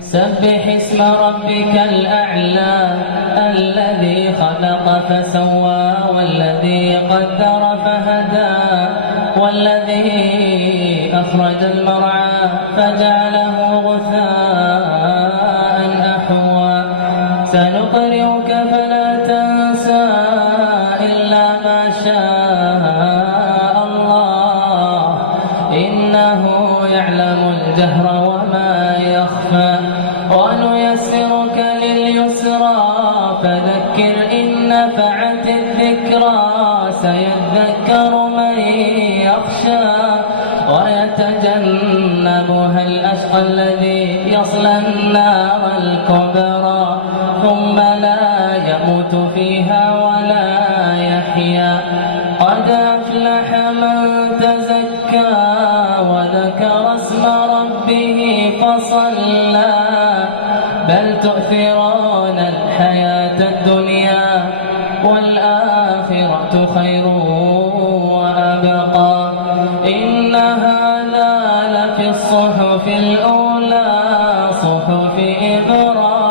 سبح اسم ربك الأعلى الذي خلق فسوى والذي قدر فهدى والذي أخرج المرعى فجعله غثاء أحوى سنقرئك فلا تنسى إلا ما شاء الله إنه يعلم الجهر وما يخفى ونيسرك لليسرى فذكر إن نفعت الذكرى سيذكر من يخشى ويتجنبها الأشقى الذي يصلى النار الكبرى ثم لا يموت فيها ولا يحيا قد أفلح من تزكى وذكر اسم ربه فصلى بل تؤثرون الحياة الدنيا والآخرة خير وأبقى إن هذا لفي الصحف الأولى صحف إبراهيم